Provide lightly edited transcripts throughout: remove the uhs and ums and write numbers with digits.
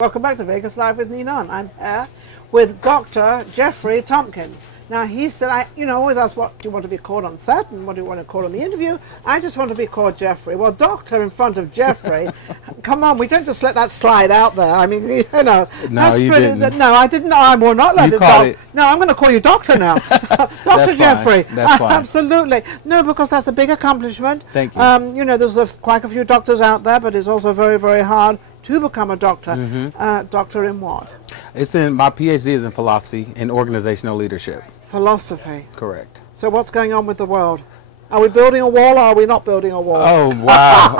Welcome back to Vegas Live with Ninon. I'm here with Dr. Jeffery Thompkins. Now he said, always ask what do you want to be called on set and what do you want to call on the interview. I just want to be called Jeffery. Well, doctor in front of Jeffery, come on, we don't just let that slide out there. I mean, you know. No, you didn't. No, I didn't. I will not let it go. No, I'm going to call you doctor now. Dr. Jeffery. That's fine. Absolutely. No, because that's a big accomplishment. Thank you. You know, there's quite a few doctors out there, but it's also very, very hard to become a doctor. Doctor in what? My PhD is in philosophy and organizational leadership. Philosophy. Correct. So what's going on with the world? Are we building a wall or are we not building a wall? Oh, wow.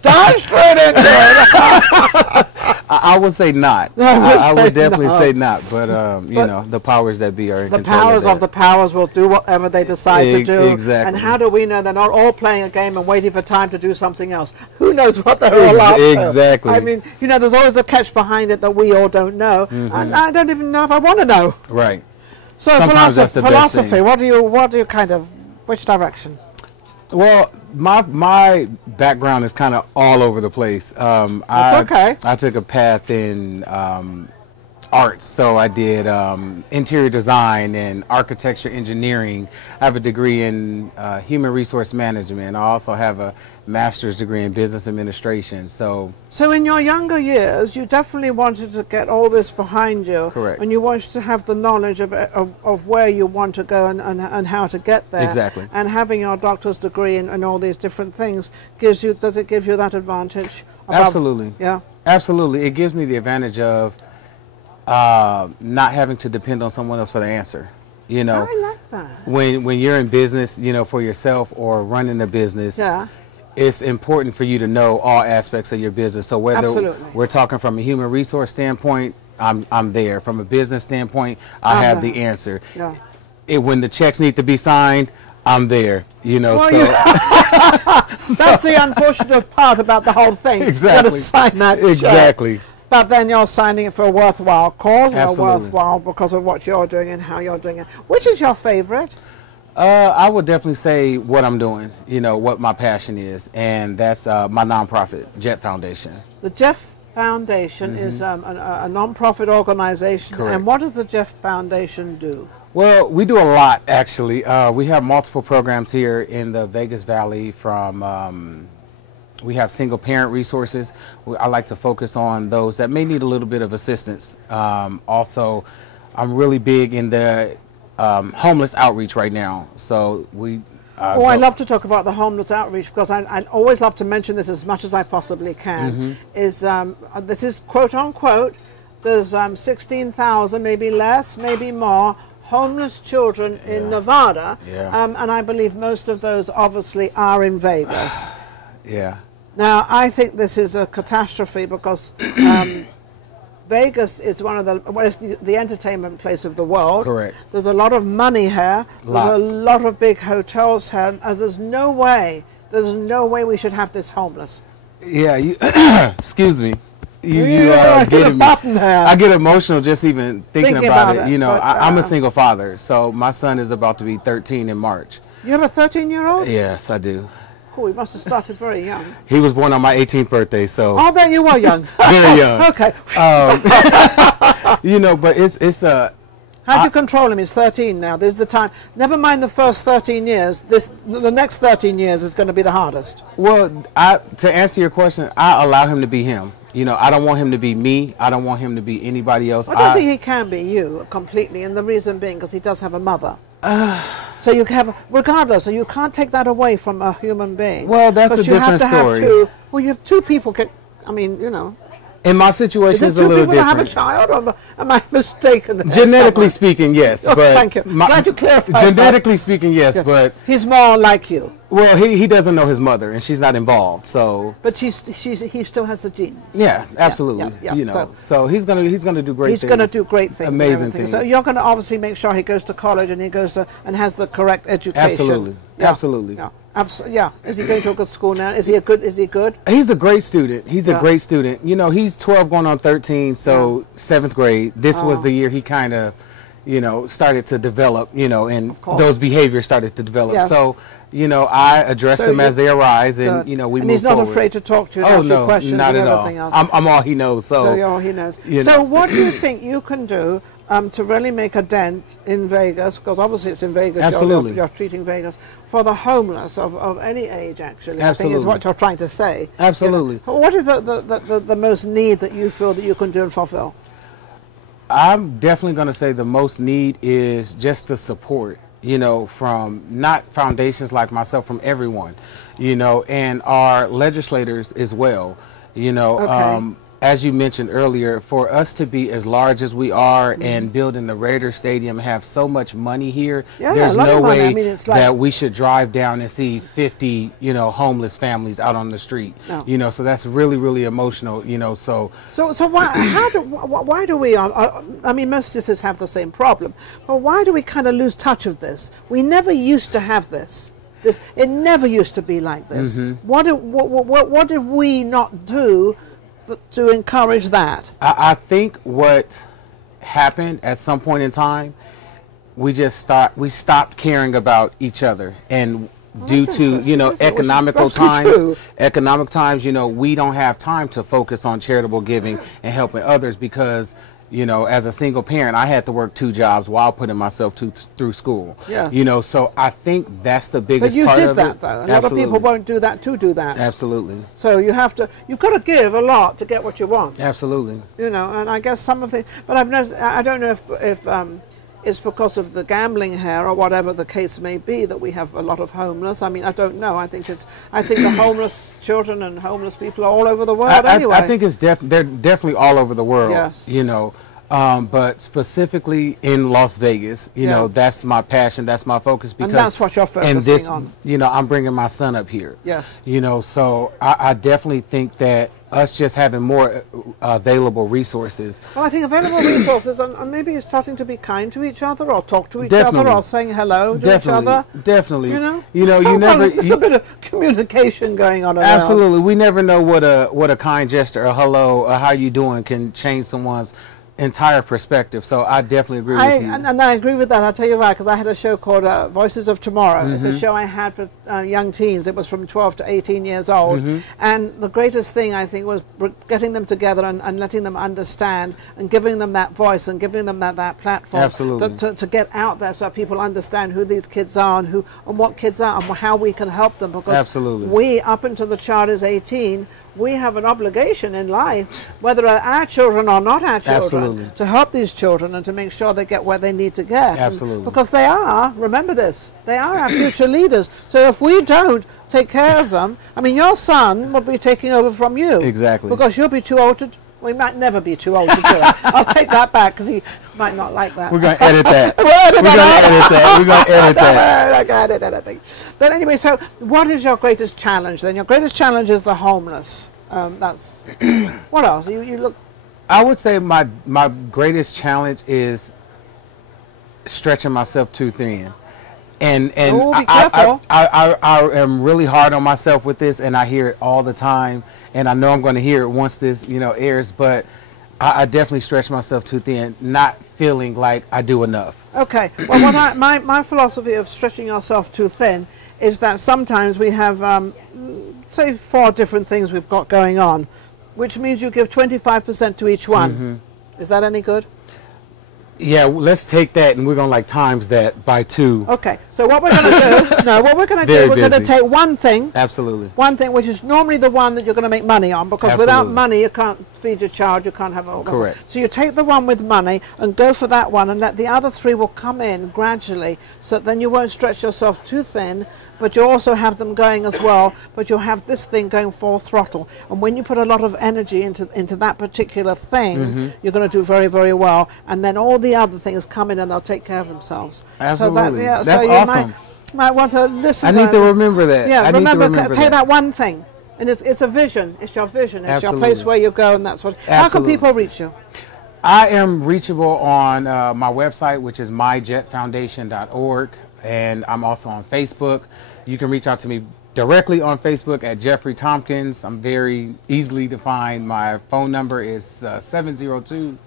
Dive straight into it. I would say not. I would definitely say not. But, you know, the powers that be are in control. The powers of the powers will do whatever they decide to do. Exactly. And how do we know they're not all playing a game and waiting for time to do something else? Who knows what they're all after? Exactly. I mean, you know, there's always a catch behind it that we all don't know. And I don't even know if I want to know. Right. So philosophy, what do you kind of, which direction? Well, my background is kind of all over the place. That's okay. I took a path in arts, so I did interior design and architecture engineering. I have a degree in human resource management. I also have a master's degree in business administration. So in your younger years, you definitely wanted to get all this behind you. Correct. And you wanted to have the knowledge of where you want to go and how to get there. Exactly. And having your doctor's degree and all these different things does it give you that advantage? Absolutely. Yeah. Absolutely. It gives me the advantage of not having to depend on someone else for the answer. You know, I like that. When you're in business, you know, for yourself or running a business, yeah, it's important for you to know all aspects of your business. So whether we're talking from a human resource standpoint, I'm there. From a business standpoint, I have the answer. Yeah. When the checks need to be signed, I'm there. You know, well, that's the unfortunate part about the whole thing. Exactly. You got to sign that exactly. check. But then you're signing it for a worthwhile cause, or Absolutely. worthwhile because of what you're doing and how you're doing it. Which is your favorite? I would definitely say what I'm doing, you know, what my passion is, and that's my nonprofit, Jet Foundation. The Jeff Foundation is a non-profit organization. Correct. And what does the Jeff Foundation do? Well, we do a lot, actually. We have multiple programs here in the Vegas Valley from... we have single parent resources. I like to focus on those that may need a little bit of assistance. Also, I'm really big in the homeless outreach right now. So we... I love to talk about the homeless outreach because I always love to mention this as much as I possibly can. This is quote unquote, there's 16,000, maybe less, maybe more, homeless children in Nevada. And I believe most of those obviously are in Vegas. Yeah. Now, I think this is a catastrophe because Vegas is one of the entertainment place of the world. Correct. There's a lot of money here. Lots. There's a lot of big hotels here. There's no way we should have this homeless. Yeah, excuse me. You get me. I get emotional just even thinking about it. You know, I'm a single father, so my son is about to be 13 in March. You have a 13-year-old? Yes, I do. Oh, he must have started very young. He was born on my 18th birthday, so... Oh, then you were young. Very young. Okay. You know, but it's a... How do you control him? He's 13 now. There's the time. Never mind the first 13 years. The next 13 years is going to be the hardest. Well, to answer your question, I allow him to be him. You know, I don't want him to be me. I don't want him to be anybody else. I don't think he can be you completely, and the reason being because he does have a mother. So you have, regardless, so you can't take that away from a human being. Well, that's a different story. You have two people. I mean, you know. In my situation, it's a little different. Is it two people that have a child, or am I mistaken? Genetically speaking, yes. Oh, but thank you. Glad you clarified. Genetically speaking, yes, but he's more like you. Well, he doesn't know his mother, and she's not involved, so. But he still has the genes. Yeah, absolutely. Yeah. You know, so he's gonna do great things. He's gonna do great things. Amazing things. So you're gonna obviously make sure he goes to college and he goes to and has the correct education. Absolutely. Yeah. Absolutely. Yeah. Yeah. Is he going to a good school now? Is he good? He's a great student. He's a great student. You know, he's 12 going on 13, so 7th grade. This was the year he kind of you know, started to develop, you know, and Of course. those behaviors started to develop. Yes. So, you know, I address So them you- as they arise, and Good. you know, we and move he's not forward. afraid to talk to you, and Oh ask you no, questions not and at all. everything else. I'm all he knows. So you're all he knows. you So know. what do you think you can do to really make a dent in Vegas? Because obviously it's in Vegas. Absolutely. You're treating Vegas for the homeless of any age. Actually, I think is Absolutely. what you're trying to say. Absolutely. You know? What is the most need that you feel that you can do and fulfill? I'm definitely going to say the most need is just the support, you know, from not foundations like myself, from everyone, you know, and our legislators as well, you know. Okay. As you mentioned earlier, for us to be as large as we are and building the Raider Stadium, have so much money here, Yeah, there's a lot no of money. way I mean, it's like- that we should drive down and see 50, you know, homeless families out on the street. No. You know, so that's really, really emotional, you know, so. So why do we? I mean, most cities have the same problem, but why do we kind of lose touch of this? We never used to have this. It never used to be like this. Mm-hmm. What did we not do to encourage that? I think what happened at some point in time, we stopped caring about each other, and due to, you know, economic times, you know, we don't have time to focus on charitable giving and helping others because, you know, as a single parent, I had to work 2 jobs while putting myself through school. Yes. You know, so I think that's the biggest But you part did of that it. though. A lot of Absolutely. people won't do that to do that. Absolutely. So you've got to give a lot to get what you want. Absolutely. You know, and I guess some of the, but I've noticed, I don't know if it's because of the gambling here or whatever the case may be that we have a lot of homeless. I mean, I don't know. I think the homeless children and homeless people are all over the world anyway. I think they're definitely all over the world. Yes. You know, but specifically in Las Vegas, you know, that's my passion, that's my focus. Because and that's what you're focusing on. You know, I'm bringing my son up here. Yes. You know, so I definitely think that us just having more available resources. Well, I think available resources, and maybe you're starting to be kind to each other, or talk to each Definitely. other, or saying hello to each other. Definitely. You know, you never. There's a bit of communication going on around. Absolutely, we never know what a kind gesture, a hello, a how you doing, can change someone's entire perspective. So I definitely agree with you. And I agree with that. I'll tell you why, because I had a show called Voices of Tomorrow. It's a show I had for young teens. It was from 12 to 18 years old. And the greatest thing, I think, was getting them together and letting them understand and giving them that voice and giving them that platform. Absolutely. To get out there so people understand who these kids are and what kids are and how we can help them. Because Absolutely. we, up until the child is 18, we have an obligation in life, whether our children or not our children, Absolutely. to help these children and to make sure they get where they need to get. Absolutely. Because they are, remember this, they are our future leaders. So if we don't take care of them, I mean, your son will be taking over from you. Exactly. Because you'll be too old to, well, he might never be too old to do it. I'll take that back because he might not like that. We're going to edit that. We're going to edit that. We're going to edit that. I got it, anything. But anyway, so what is your greatest challenge then? Your greatest challenge is the homeless. That's what else? You look. I would say my greatest challenge is stretching myself too thin, and Oh, be careful. I am really hard on myself with this, and I hear it all the time, and I know I'm going to hear it once this airs, but I definitely stretch myself too thin, not feeling like I do enough. Okay. Well, my philosophy of stretching yourself too thin is that sometimes we have say 4 different things we've got going on, which means you give 25% to each one. Is that any good? Yeah, let's take that and we're going to times that by 2. Okay, so what we're going to do, we're going to take one thing. Absolutely. One thing, which is normally the one that you're going to make money on, because without money you can't feed your child, you can't have all that. Correct. So you take the one with money and go for that one, and let the other 3 will come in gradually, so then you won't stretch yourself too thin, but you also have them going as well, but you'll have this thing going full throttle. And when you put a lot of energy into that particular thing, you're going to do very, very well. And then all the other things come in and they'll take care of themselves. Absolutely. So that's so you awesome. might want to listen I to need to remember that. Yeah, I need to remember, take that one thing. And it's a vision. It's your vision. It's your place where you go, and that's what. How can people reach you? I am reachable on my website, which is myjetfoundation.org, and I'm also on Facebook. You can reach out to me directly on Facebook at Jeffery Thompkins. I'm very easily to find. My phone number is 702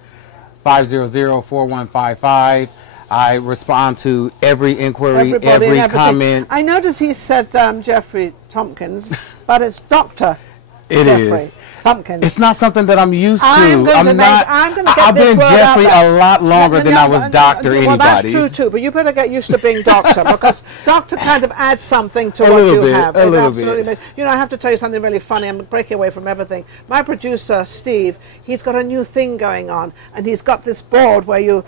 500-4155. I respond to every inquiry, every comment. I noticed he said Jeffery Thompkins, but it's Dr. It Jeffery is. Thompkins. It's not something that I'm used to. I've been Jeffrey a lot longer than I was Dr. Well, anybody. that's true too, but you better get used to being Doctor, because Doctor kind of adds something to what you have. A little bit. You know, I have to tell you something really funny. I'm breaking away from everything. My producer, Steve, he's got a new thing going on, and he's got this board where you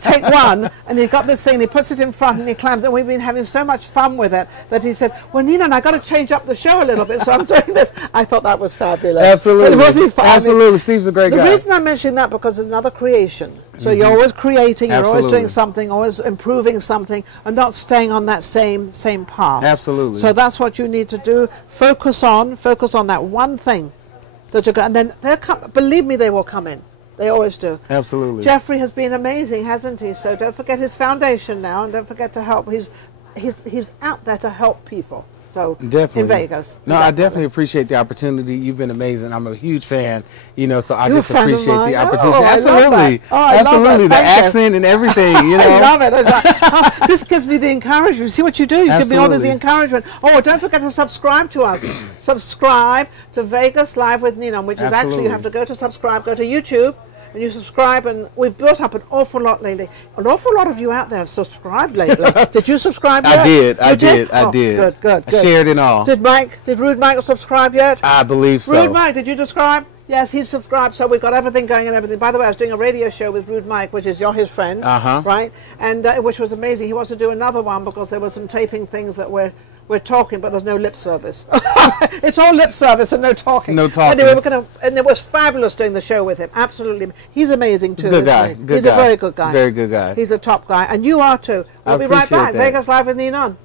take one, and he's got this thing, and he puts it in front, and he climbs, and we've been having so much fun with it that he said, well, Ninon, I got to change up the show a little bit, so I'm doing this. I thought that was fabulous. Absolutely. But wasn't fun? Absolutely. Steve's a great guy. The reason I'm mentioning that, because it's another creation. So you're always creating, you're always doing something, always improving something, and not staying on that same path. Absolutely. So that's what you need to do. Focus on that one thing that you're going, and then they'll come. Believe me, they will come in. They always do. Absolutely. Jeffrey has been amazing, hasn't he? So don't forget his foundation now, and don't forget to help. He's out there to help people. So definitely. In Vegas. No, I definitely appreciate the opportunity. You've been amazing. I'm a huge fan, so I just appreciate the opportunity. Oh, absolutely. Absolutely. The accent and everything, I love it. It's like, this gives me the encouragement. See what you do? You give me all this encouragement. Oh, don't forget to subscribe to us. Subscribe to Vegas Live with Ninon, which is actually, you have to go to subscribe, go to YouTube, and you subscribe, and we've built up an awful lot lately. An awful lot of you out there have subscribed lately. Did you subscribe yet? I did. Good. I shared it all. Did Rude Mike subscribe yet? I believe so. Rude Mike, did you subscribe? Yes, he's subscribed, so we've got everything going and everything. By the way, I was doing a radio show with Rude Mike, which is his friend, right? And which was amazing. He wants to do another one because there were some taping things that we're talking, but there's no lip service. It's all lip service and no talking. No talking. Anyway, and it was fabulous doing the show with him. Absolutely. He's amazing too. He's a good guy. He's a very good guy. Very good guy. He's a top guy. And you are too. We'll be right back. Vegas Live with Ninon.